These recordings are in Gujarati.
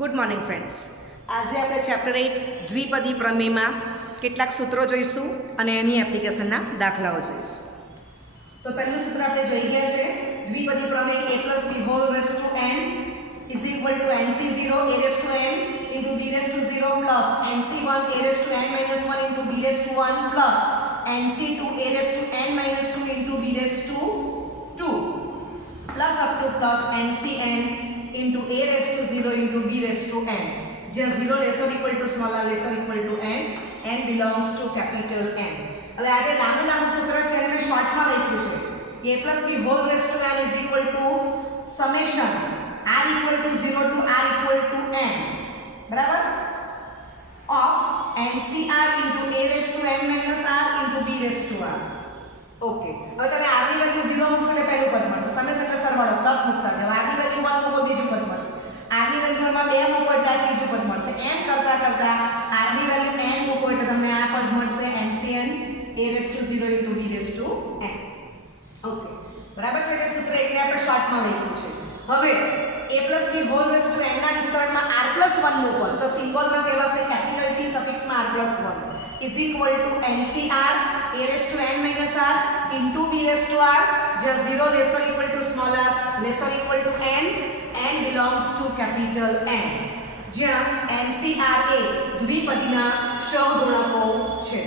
Good morning friends. આજે આપણે ચેપ્ટર 8 દ્વિપદી પ્રમેયમાં કેટલાક સૂત્રો જોઈશું અને એની એપ્લિકેશનના દાખલાઓ જોઈશું. તો પહેલું સૂત્ર આપણે જોઈ ગયા છે દ્વિપદી પ્રમેય a + b whole raise to n is equal to nc0 a raise to n into b raise to 0 plus nc1 a raise to n minus 1 into b raise to 1 plus nc2 a raise to n minus 2 into b raise to 2 plus up to plus ncn into a raised to 0 into b raised to n, જ્યાં 0 less or equal to small r less or equal to n belongs to capital N. હવે આજે લાંબુ સૂત્ર છે એને શોર્ટમાં લખ્યું છે a plus b whole raised to n is equal to summation r equal to 0 to r equal to n, બરાબર, of ncr into a raised to n minus r into b raised to r. Okay, હવે તમે r ની વેલ્યુ 0 મૂકશો એટલે પહેલું પદ મળશે. સમેશન એટલે સરવાળો પ્લસ મૂકતા જાવ. r ની વેલ્યુ 1 મૂકો બીજું પદ મળશે. r ની વેલ્યુ એમાં 2 મૂકો એટલે ત્રીજું પદ મળશે. એમ કરતા કરતા r ની વેલ્યુ n મૂકો એટલે તમને આ પદ મળશે ncn a raised to 0 into b raised to n. Okay, બરાબર છે. એટલે સૂત્ર એટલે આપણે શોર્ટમાં લખ્યું છે. હવે a plus b whole raised to n ના વિસ્તરણમાં r plus 1 મૂકો તો સિમ્બોલમાં કહેવાશે capital T સફિક્સમાં r plus 1 is equal to ncr a raised to n minus r into b raised to r, જ્યાં 0 less or equal to small r less or equal to n belongs to capital N, જ્યાં ncr એ દ્વિપદીના સહગુણકો છે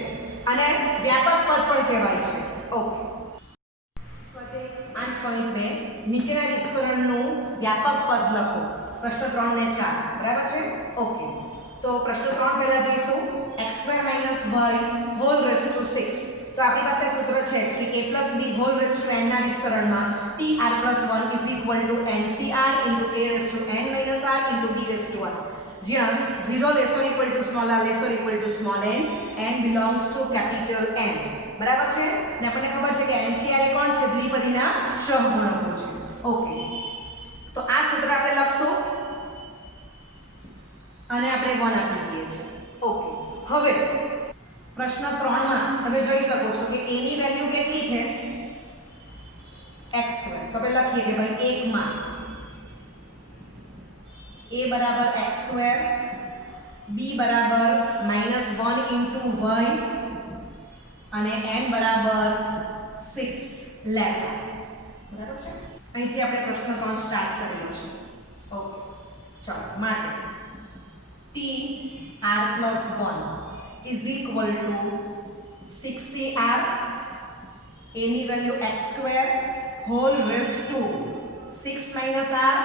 અને વ્યાપક પદ પણ કહેવાય છે. ઓકે, સ્વાધ્યાય 8.2 નીચેના વિસ્તરણનું વ્યાપક પદ લખો. પ્રશ્ન 3 ને 4, બરાબર છે. ઓકે, તો પ્રશ્ન 3 પહેલા જોઈશું x² - y whole raise to 6. તો આપણી પાસે સૂત્ર છે કે a + b whole raise to n ના વિસ્તરણમાં tr + 1 is equal to ncr into a raise to n minus r into b raise to r, જ્યાં 0 less or equal to small r less or equal to small n belongs to capital N, બરાબર છે. ને આપણને ખબર છે કે ncr એ કોણ છે? દ્વિપદીના સહગુણકો છે. ઓકે, તો આ સૂત્ર આપણે લખશું અને આપણે 1 આપી દઈએ છીએ. ઓકે, હવે પ્રશ્ન 3 માં તમે જોઈ શકો છો કે a ની વેલ્યુ કેટલી છે? x². તો આપણે લખીએ કે ભાઈ 1 માં a બરાબર x² b બરાબર -1 into y અને n બરાબર 6 લેતા, બરાબર છે. અહીંથી આપણે પ્રશ્ન 3 સ્ટાર્ટ કરેલો છે. ઓકે, ચાલો. માટે tr + 1 is equal to 6cr, a ની value x² whole raise to 6 minus r,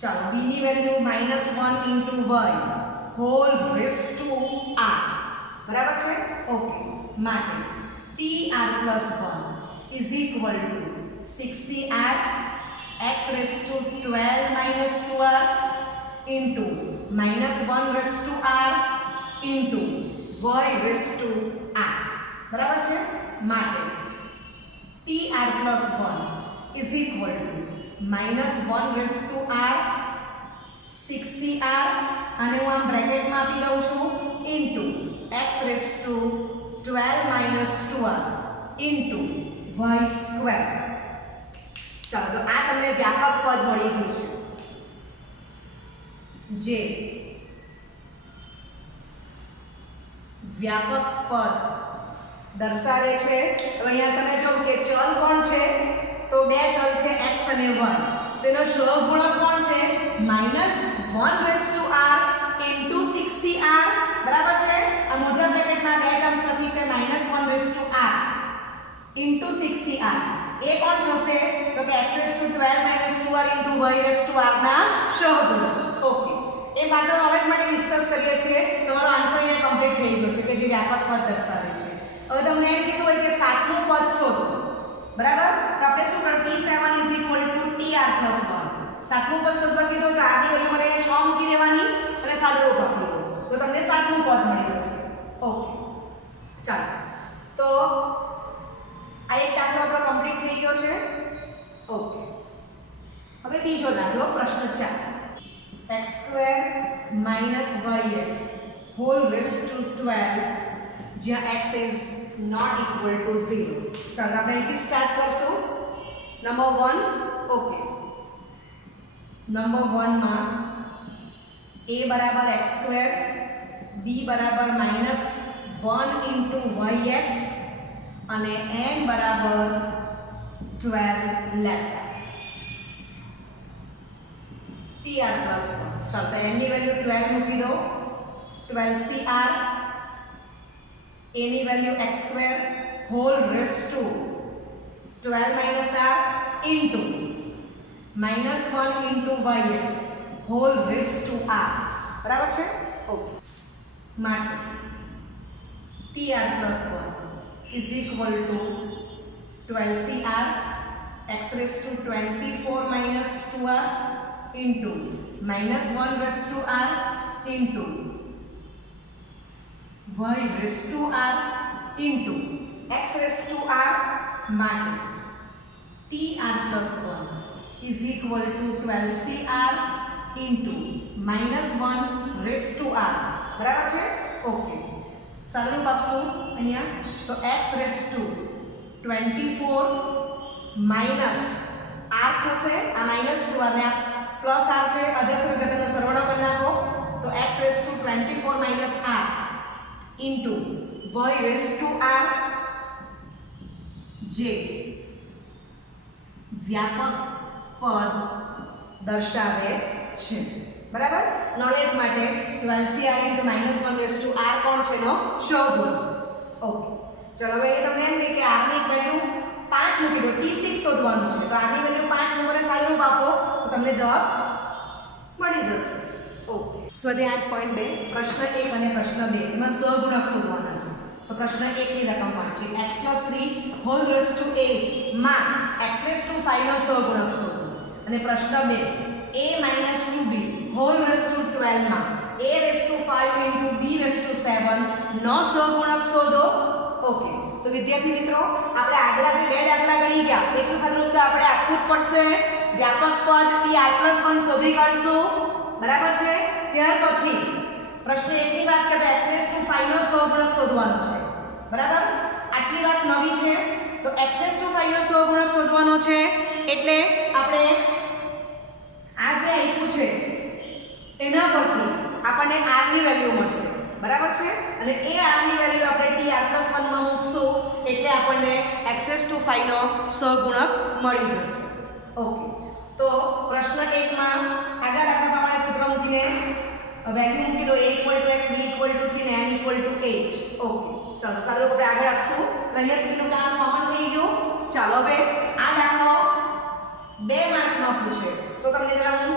ચાલો, b ની value -1 into y whole raise to r, બરાબર છે. ઓકે, માટે tr + 1 is equal to 6cr x raised to 12 - 2r into -1 raised to r into y raised to r, બરાબર છે. માટે tr + 1 is equal to -1 raised to r 6cr અને હું આમ બ્રેકેટમાં આપી દઉં છું into x raised to 12 - 2r into y². ચાલો, તો આ તમને વ્યાપક પદ મળી ગયું છે જે વ્યાપક પદ દર્શાવે છે. હવે અહીંયા તમે જો કે ચલ કોણ છે? તો બે ચલ છે x અને y. તેનો સહગુણક કોણ છે? -1 raised to r into 6cr, બરાબર છે. આ મોટા બ્રેકેટમાં બે ટર્મ્સ લખી છે -1 raised to r into 6cr. એ કોણ થશે? તો કે x raised to 12 - 2r into y raised to r ના સહગુણક. ઓકે, એ માત્ર નોલેજ માટે ડિસ્કસ કરીએ છીએ. તમારો આન્સર અહીંયા કમ્પ્લીટ થઈ ગયો છે કે જે વ્યાપક પદ દર્શાવે છે. હવે તમને એમ કીધું હોય કે સાતમું પદ શોધો, બરાબર. તો આપણે શું કરીએ? t7 is equal to tr + 1. સાતમું પદ શોધવા કીધું તો r ની વેલ્યુ મારે અહીંયા 6 મૂકી દેવાની અને સાદુરૂપ આપી દો તો તમને સાતમું પદ મળી જશે. ઓકે, ચાલો. તો આ એક દાખલો આપણો કમ્પ્લીટ થઈ ગયો છે. ઓકે, હવે બીજો દાખલો પ્રશ્ન 4. x² - yx whole raise to 12, જ્યાં x is not equal to 0. ચાલો, આપણે અહીંથી સ્ટાર્ટ કરશું. નંબર 1. ઓકે, નંબર 1 માં a બરાબર x² b બરાબર -1 ઇન્ટુ yx અને n બરાબર 12 લેમ્ડા tr પ્લસ 1. ચાલો તો n ની વેલ્યુ 12 મૂકી દો, 12cr, a ની value x² whole raise to 12 minus r into -1 into yx whole raise to r. બરાબર છે? ઓકે. માટે tr plus 1 is equal to 12cr x raise to 24 minus 2r into -1 raise to r into y raise to r into x raise to r માટે tr plus 1 is equal to 12cr into -1 raise to r. બરાબર છે? ઓકે. સાદુરૂપ આપશું અહીંયા તો x raise to 24 minus r થશે, આ -2 અને આ પ્લસ r છે, આદેશ વિઘટનનો સરવાળો કરી નાખો તો x raise to 24 minus r into y raise to r જે વ્યાપક પદ દર્શાવે છે. બરાબર? નોલેજ માટે 12cr into -1 raise to r કોણ છે એનો સહગુણક. ઓકે. ચલો હવે એ તમને એમ કહે કે r ની વેલ્યુ 5 મૂકી દો, t6 શોધવાનું છે તો r ની વેલ્યુ 5 મૂકીને સાદુરૂપ આપો તો તમને જવાબ મળી જશે. ઓકે. સ્વાધ્યાય 8.2 પ્રશ્ન 1 અને પ્રશ્ન 2 એમાં સહગુણક શોધવાના છે. તો પ્રશ્ન 1 ની રકમ વાંચી x + 3 હોલ રેસ ટુ 8 માં x રેસ ટુ 5 નો સહગુણક શોધો. અને પ્રશ્ન 2 a - 2b hall raise to 12 માં a raise two 5 into b raise two 7 નો સહગુણક શોધો. ઓકે. તો વિદ્યાર્થી મિત્રો આપણે આગલા જે બે દાખલા ગણી ગયા એટલું સાદુરૂપ તો આપણે આપવું જ પડશે. વ્યાપક પદ tr+1 શોધી કાઢશું. બરાબર છે? ત્યાર પછી પ્રશ્ન 1 ની વાત કરીએ તો x રેસ ટુ 5 નો સહગુણક શોધવાનો છે. બરાબર? આટલી વાત નવી છે તો x રેસ ટુ 5 નો સહગુણક શોધવાનો છે એટલે આપણે આ જે આપ્યું છે એના પરથી આપણને r ની વેલ્યુ મળશે. બરાબર છે? અને એ r ની વેલ્યુ આપણે tr+1 માં મૂકશું એટલે આપણને x રેસ ટુ 5 નો સહગુણક મળી જશે. ઓકે. તો પ્રશ્ન 1 માં આગળ દાખલા પ્રમાણે સૂત્ર મૂકીને વેલ્યુ મૂકી દો. a = x, b = 3 અને n = 8. ઓકે. ચાલો સારું આપણે આગળ આપશું. અહીંયા સુધીનું કામ કોમન થઈ ગયું. ચાલો હવે આ દાખલો 2 માર્કનો પૂછે તો તમને જરા હું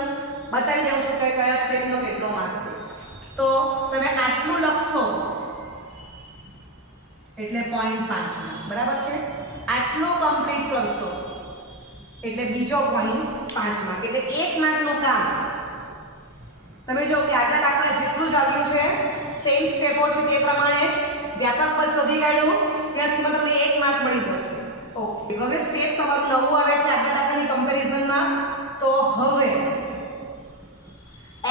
બતાવી દઉં છું કે કયા સ્ટેપનો કેટલો માર્ક. તો તમે આટલું લખશો એટલે 0.5. બરાબર છે? આટલું કમ્પ્લીટ કરશો એટલે બીજો 0.5 માર્ક એટલે 1 માર્કનું કામ. તમે જો કે આગલા દાખલા જેટલું જ આવ્યું છે સેમ સ્ટેપો છે તે પ્રમાણે જ વ્યાપક પદ શોધી કાઢ્યું ત્યાંથી તમને 1 માર્ક મળી જશે. ઓકે. હવે સ્ટેપ તમારું નવું આવે છે આગલા દાખલાની કમ્પેરિઝનમાં. તો હવે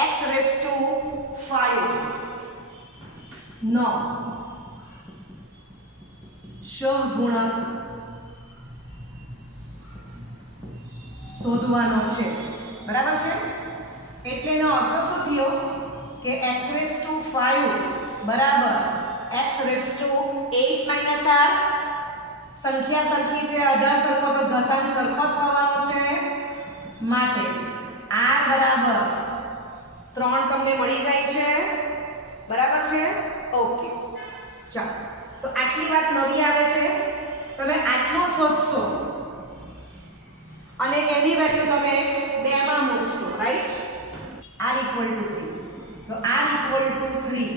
x રેસ ટુ 5 નો સહગુણક શોધવાનો છે. બરાબર છે? એટલે એનો અર્થ શું થયો કે x રેસ ટુ 5 બરાબર x raise two 8 minus r. સંખ્યા સરખી છે, આધાર સરખો તો ઘાતાંક સરખો જ થવાનો છે માટે r બરાબર 3 તમને મળી જાય છે. બરાબર છે? ઓકે. ચાલો તો આટલી વાત નવી આવે છે. તમે આટલું શોધશો અને એની વેલ્યુ તમે 2 માં મૂકશો. રાઈટ? r = 3 તો r = 3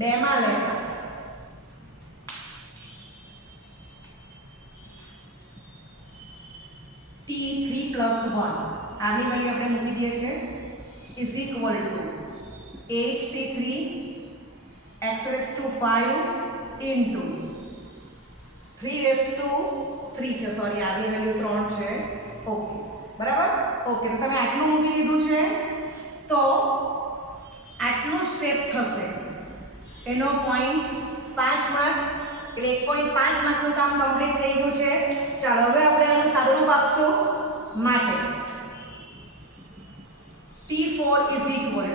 2 માં લેતા t3+1 r ની વેલ્યુ આપણે મૂકી દઈએ છીએ is equal two 8c3 x raise two 5 into 3 raise to 3 છે. સોરી, r ની વેલ્યુ 3 છે. ઓકે. બરાબર? ઓકે. તો તમે આટલું મૂકી દીધું છે તો આટલું સ્ટેપ થશે એનો 0.5 માર્ક એટલે 1.5 માર્કનું કામ કમ્પ્લીટ થઈ ગયું છે. ચાલો હવે આપણે આનું સાદુરૂપ આપશું માટે T4 is equal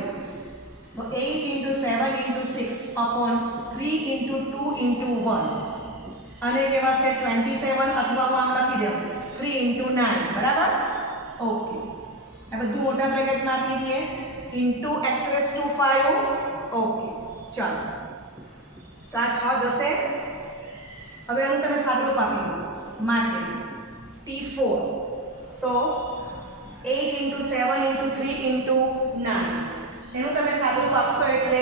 to 8 into 7 into 6 upon 3 into 2 into 1 અને કહેવાશે 27 અથવા હું આમ લખી દઉં 3 into 9 બરાબર ઓકે આ બધું મોટા બ્રેકેટમાં આપી દઈએ into x raised to 5 okay ચાલો તો આ 6 જશે હવે આનું તમે સાદું રૂપ આપી દો માટે T4 તો 8 into 7 into 3 into 9 એનું તમે સાદું રૂપ આપશો એટલે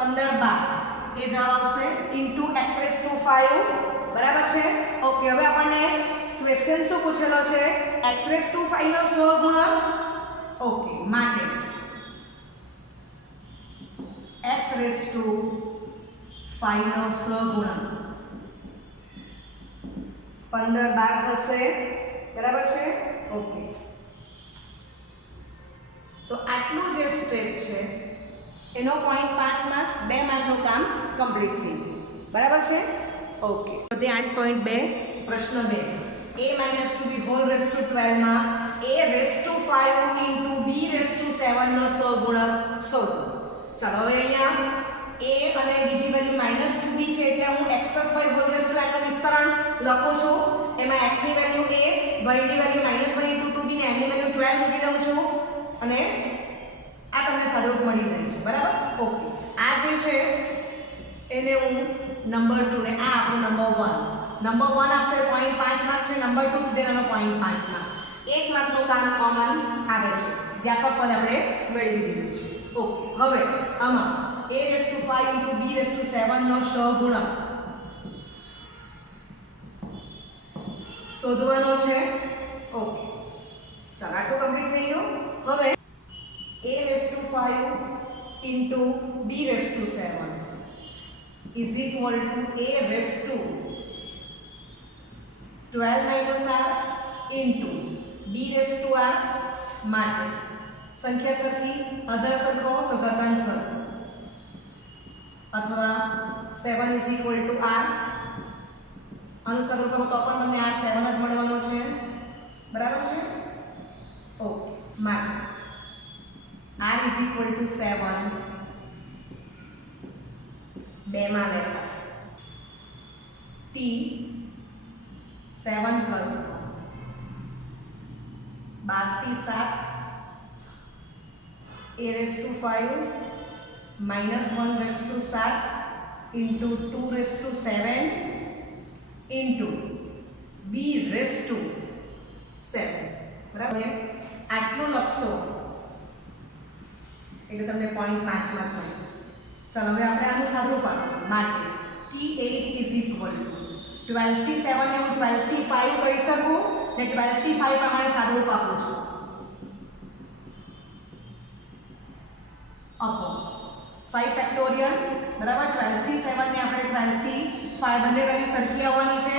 15 12 એ જવાબ આવશે into x raised to 5 બરાબર છે ઓકે હવે આપણને ક્વેશ્ચન શું પૂછેલો છે x raised to 5 નો સહગુણક ઓકે માટે x raised to 5 નો સહગુણક 15 12 થશે બરાબર છે ઓકે તો આટલું જે સ્ટેપ છે એનો 0.5 માર્ક 2 માર્કનું કામ કમ્પ્લીટ થઈ ગયું બરાબર છે ઓકે તો તે 8.2 પ્રશ્ન 2 a minus 2b whole raised to 12 માં a raised to 5 into b raised to 7 નો સહગુણક શોધો ચાલો હવે અહીંયા a અને બીજી વેલ્યુ -2b છે એટલે હું x + y whole raised to n નું વિસ્તરણ લખું છું એમાં x ની વેલ્યુ a y ની વેલ્યુ -1 into 2b ને n ની વેલ્યુ 12 મૂકી દઉં છું અને આ તમને સાદુરૂપ મળી જાય છે બરાબર ઓકે આ જે છે એને હું નંબર 2 ને આ આપણું નંબર 1 આપશે 0.5 માર્ક છે નંબર 2 સુધી એનો 0.5 માર્ક 1 માર્કનું કામ કોમન આવે છે વ્યાપક પદ આપણે મેળવી દીધું છે ઓકે હવે આમાં a raised to 5 into b raised to 7 નો સહગુણક શોધવાનો છે ઓકે ચાલો આટલું કમ્પ્લીટ થઈ ગયું હવે a raised to 5 into b raised to 7 is equal to a raised to 12 minus r into b raised to r માટે સંખ્યા સરખી અધર સરખો તો ઘાતાંક સરખો અથવા 7 is equal to r અનુસાર રૂપમાં તો પણ તમને r 7 જ મળવાનો છે બરાબર છે ઓકે માટે r is equal to 7 બે માં લેતા t 7 plus 12 7 a raised to 5 minus 1 raised to 7 into 2 raised to 7 into b raised to 7 બરાબર આટલું લખશો એટલે તમને 0.5 માર્ક મળી જશે ચાલો હવે આપણે આનું સાદુરૂપ આપીએ માટે T8 is equal to 12C7 ને હું 12C5 કહી શકું ને 12C5 પ્રમાણે સાદુરૂપ આપું છું અપોન 5 ફેક્ટોરિયલ બરાબર 12C7 ને આપણે 12C5 બંને વેલ્યુ સરખી આવવાની છે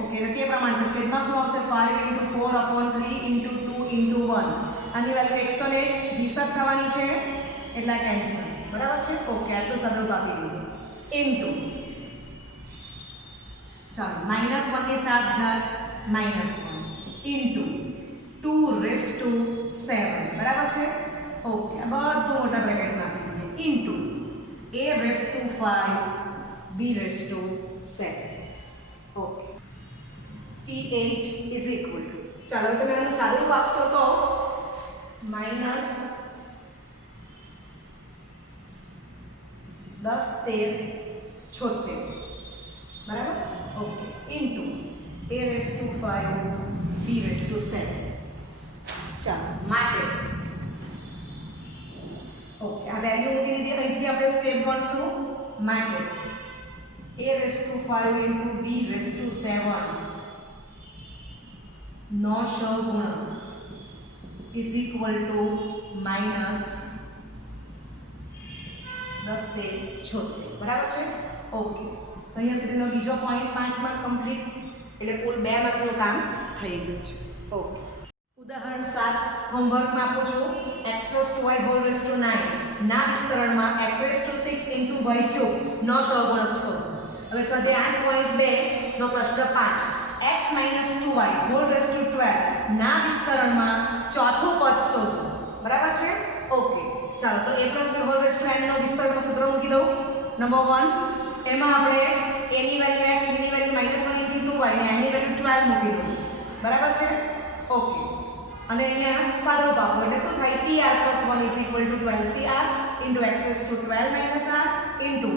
ઓકે તો તે પ્રમાણે તો છેદમાં શું આવશે 5 into 4 upon 3 into 2 into 1 આની વેલ્યુ 120 થવાની છે એટલે કેન્સલ બરાબર છે ઓકે આટલું સાદુરૂપ આપી દીધું ઇન્ટુ ચાલો -1 ની સાત ઘાત -1 ઇન્ટુ 2 raised to 7 બરાબર છે ઓકે આ બધું મોટા બ્રેકેટમાં આપી દઈએ into a raised to 5 b raised to 7 okay T8 is equal to ચાલો તમે આનું સાદુરૂપ આપશો તો -10 13 76 બરાબર okay into a raised to 5 b raised to 7 ચાલો માટે ઓકે આ વેલ્યુ મૂકી દીધી અહીંથી આપણે સ્ટેપ ગણશું માટે a raised to 5 into b raised to 7 નો સહગુણક is equal to minus 10 76 બરાબર છે ઓકે તો અહીંયા સુધીનો બીજો 0.5 માર્ક કમ્પ્લીટ એટલે કુલ 2 માર્કનું કામ થઈ ગયું છે ઓકે ઉદાહરણ 7 હોમવર્કમાં આપું છું x + 2y whole raised to 9 ના વિસ્તરણમાં x raised to 6 into y cube નો સહગુણક શોધો હવે સ્વાધ્યાય 8.2 નો પ્રશ્ન 5 x - 2y whole raised to 12 12 ના વિસ્તરણમાં ચોથું પદ શોધો. બરાબર છે? ઓકે, ચાલો તો a + b whole raise to n નો વિસ્તરણમાં સૂત્ર મૂકી દઉં. નંબર 1 એમાં આપણે a ની વેલ્યુ x, b ની વેલ્યુ -1 * 2y અને n ની વેલ્યુ 12 મૂકી દઉં. બરાબર છે? ઓકે, અને અહીંયા સાદુરૂપ આપો એટલે શું થાય? tr + 1 = 12cr × x raised to 12 - r ×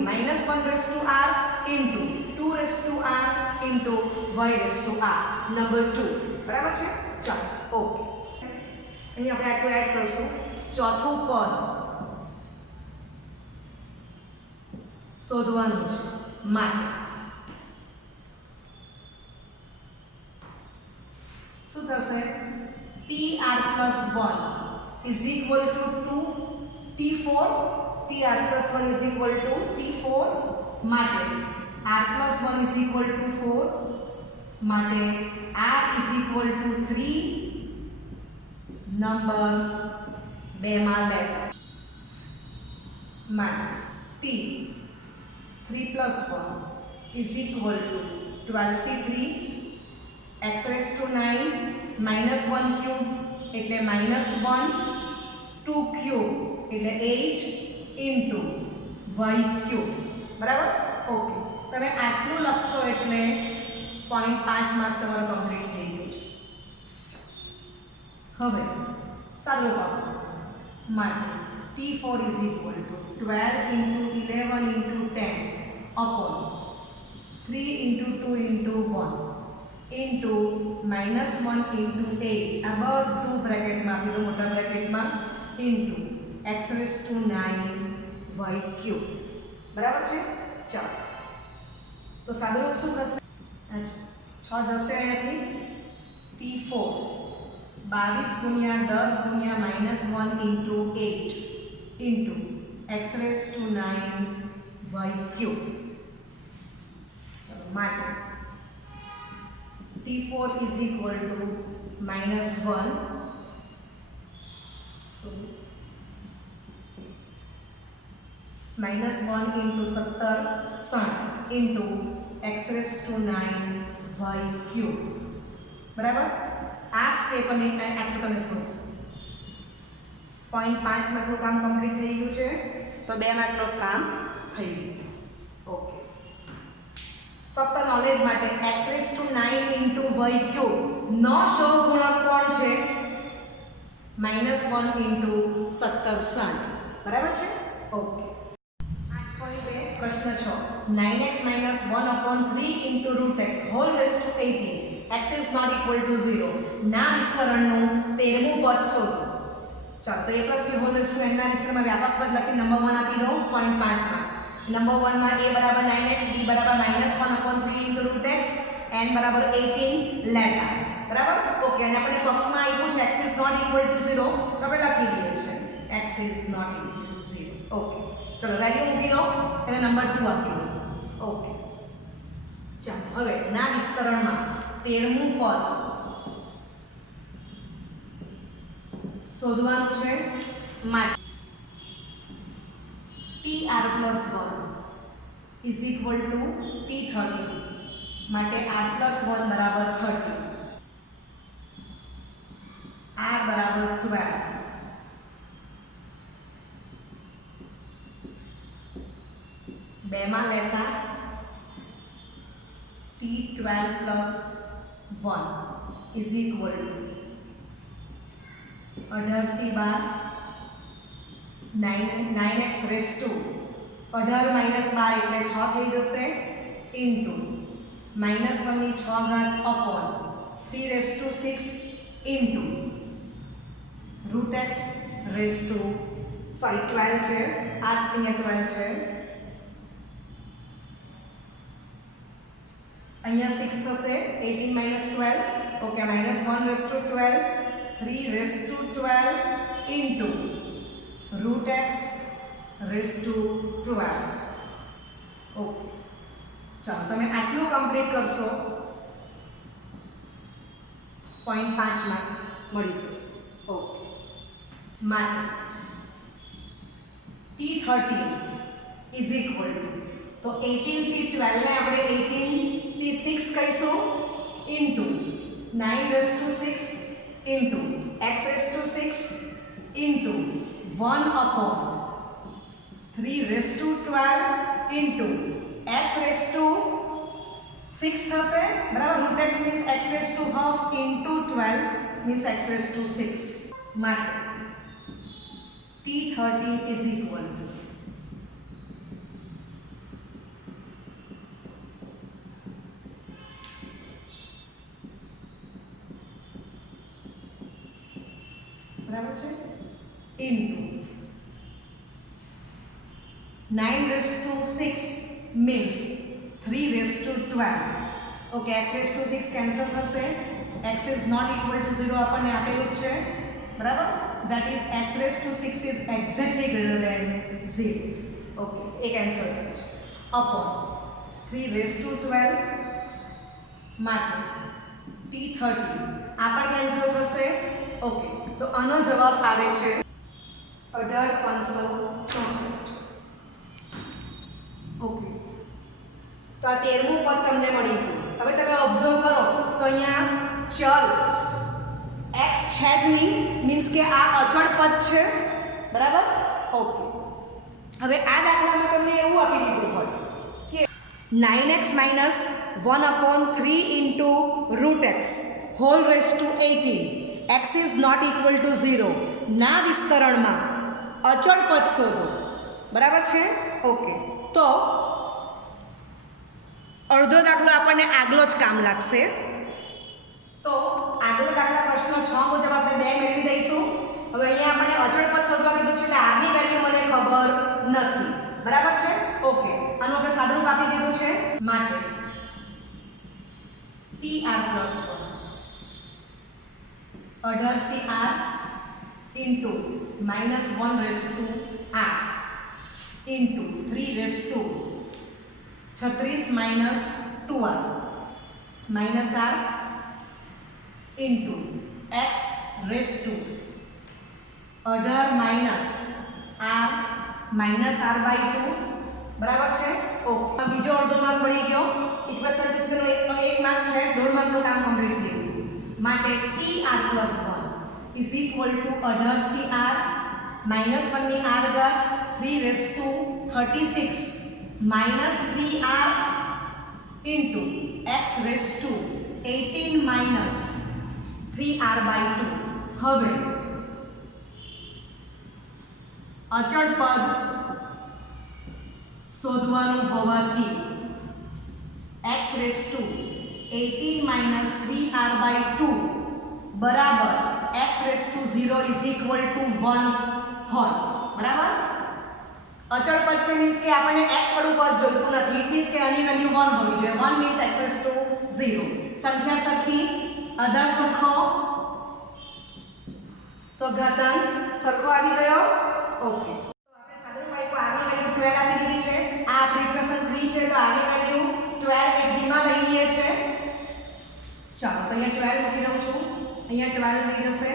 -1 raised to r × 2 raised to r × y raised to r. Number 2. બરાબર છે? ચાલો ઓકે, અહીં આપણે આટલું એડ કરશું. ચોથું પદ શોધવાનું છે માટે શું થશે? tr + 1 = 2t4. tr + 1 = t4 માટે r + 1 = 4 માટે r = 3 નંબર 2 માં લેતા માટે t 3 + 1 = 12c3 x raised to 9 -1 cube એટલે -1 2 cube એટલે 8 × y cube. બરાબર? ઓકે, તમે આટલું લખશો એટલે 0.5 માર્ક તમારું કમ્પ્લીટ થઈ ગયું છે. હવે સાદુરૂપ આપો માટે t4 = 12 × 11 × 10 upon 3 × 2 × 1 into -1 into 8 આ બધું બ્રેકેટમાં આપી દો, મોટા બ્રેકેટમાં, into x raised to 9 y cube. બરાબર છે? ચાલો તો સાદુરૂપ શું થશે? 6 જશે અહીંયાથી. t4 22 × 10 × -1 into 8 into x raised to 9 y cube. ચલો માટે t4 = -1, so -1 × 17 60 into x raised to 9 y cube. બરાબર? આ સ્ટેપ અને આટલું તમે શોધશો. 0.5 માર્કનું કામ કમ્પ્લીટ થઈ ગયું છે, તો 2 માર્કનું કામ થઈ ગયું. ઓકે, ફક્ત નોલેજ માટે x raised to 9 × y cube નો સહગુણક કોણ છે? -1 × 17 60. બરાબર છે? ઓકે, 8.2 પ્રશ્ન 6 9x - 1/3 × √x whole raise to 18 x is not equal to 0 ના વિસ્તરણનું 13મું પદ શોધો. ચાલો તો a + b whole raise to n ના વિસ્તરણમાં વ્યાપક પદ લખી નંબર 1 આપી દો. 0.5 માં નંબર 1 માં a = 9x, b = -1/3 × √x, n = 18 લેતા. બરાબર? ઓકે, અને આપણે પક્ષમાં આપ્યું છે x is not equal to 0 તો આપણે લખી દઈએ છીએ x is not equal to 0. Okay, ચલો વેલ્યુ મૂકી દો અને નંબર 2 આપી દો. ઓકે, ચાલો હવે ના વિસ્તરણમાં 13મું પદ શોધવાનું છે માટે tr + 1 = t30 માટે r + 1 = 30, r = 12, બેમાં લેતા t12 + 1 = 18c12 9x raised to 18 - 12 એટલે 6 થઈ જશે into -1 ની 6 ઘાત upon 3 raised to 6 into √x raised to 12 છે, આ અહીંયા 12 છે, અહીંયા 6 થશે 18 - 12. Okay, -1 raised to 12 3 raised to 12 into √x raised to 12. Okay, ચાલો તમે આટલું કમ્પ્લીટ કરશો 0.5 માર્ક મળી જશે. ઓકે, માટે t13 = તો 18c12 ને આપણે 18c6 કહીશું into 9 raised to 6 into x raised to 6 into 1 upon 3 raised to 12 into x raised to 6 થશે બરાબર. Root x means x raised to half into 12 means x raised to 6 માટે T13 is equal to બરાબર છે into 9 raised to 6 means 3 raised to 12. Okay, x raised to 6 cancel થશે. x is not equal to 0 આપણને આપેલું જ છે બરાબર. that is x raised to 6 is exactly greater than 0. Okay, A cancel થાય છે upon 3 raised to 12 માટે T13 આ પણ cancel થશે. ઓકે, તો આનો જવાબ આવે છે 18,564. ઓકે, તો આ 13મું પદ તમને મળી ગયું. હવે તમે ઓબ્ઝર્વ કરો તો અહીંયા ચલ x છે જ નહીં, મીન્સ કે આ અચળ પદ છે બરાબર. ઓકે, હવે આ દાખલામાં તમને એવું આપી દીધું હોય કે 9x minus 1 upon 3 into root x whole raised to 18 x is not equal to 0 ના વિસ્તરણમાં અચળ પદ શોધો બરાબર છે. ઓકે, તો અડધો દાખલો આપણને આગલો જ કામ લાગશે. તો આગલો દાખલા પ્રશ્ન 6 મુજબ આપણે 2 મેળવી દઈશું. હવે અહીંયા આપણને અચળ પદ શોધવા કીધું છે એટલે r ની વેલ્યુ મને ખબર નથી બરાબર છે. ઓકે, આનું આપણે સાદુરૂપ આપી દીધું છે માટે tr plus 18cr into minus 1 raised to r into 3 raised to 36 minus 2r minus r into x raised to 18 minus r by 2 બરાબર છે. ઓકે, બીજો અડધો માર્ક મળી ગયો. ઇક્વેશન ડિસ્કનો એક માર્ક છે, દોઢ માર્કનું કામ કમ્પ્લીટ થઈ ગયું માટે tr plus 1 is equal to 18cr minus 1 ની r ઘાત 3 raised to 36 minus 3r into x raised to 18 minus 3r by 2. હવે અચળ પદ શોધવાનું હોવાથી x raised to 18 minus 3r by 2 બરાબર x raised to 0 is equal to 1 હોય બરાબર. અચળ પદ છે મીન્સ કે આપણને x વાળું પદ જોઈતું નથી. ઇટ મીન્સ કે આની વેલ્યુ 1 હોવી જોઈએ. 1 means x raised to 0. સંખ્યા સરખી આધાર સરખો તો ઘાતાંક સરખો આવી ગયો. ઓકે, તો આપણે સાદુરૂપ આપ્યું, r ની વેલ્યુ 12 આપી દીધી છે. આ આપણી ઇક્વેશન 3 છે તો r ની વેલ્યુ 12 એક ધીમા લઈ લઈએ છે. ચાલો, તો અહીંયા 12 મૂકી દઉં છું. અહીંયા 12 થઈ જશે.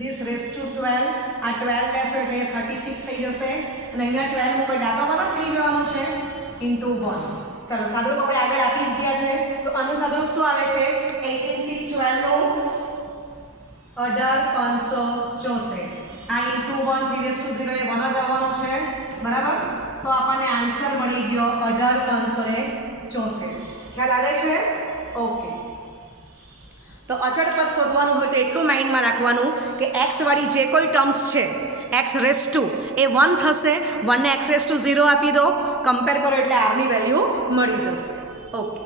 this raised to 12 આ 12 લેશે એટલે 36 થઈ જશે અને અહીંયા 12 નું કોઈ દાંતામાં નથી થઈ જવાનું છે into 1. ચાલો, સાદુરૂપ આપણે આગળ આપી જ ગયા છે તો આનું સાદુરૂપ શું આવે છે 18 12 નો 18,564. આ into 1 3 raised to 0 એ 1 જ આવવાનું છે બરાબર. તો આપણને આન્સર મળી ગયો 18,564. ખ્યાલ આવે છે. ઓકે, તો અચળ પદ શોધવાનું હોય તો એટલું માઇન્ડમાં રાખવાનું કે x વાળી જે કોઈ ટર્મ્સ છે x રેસ્ટ ટુ એ 1 થશે. 1 ને x રેસ્ટ ટુ 0 આપી દો, કમ્પેર કરો એટલે r ની વેલ્યુ મળી જશે. ઓકે.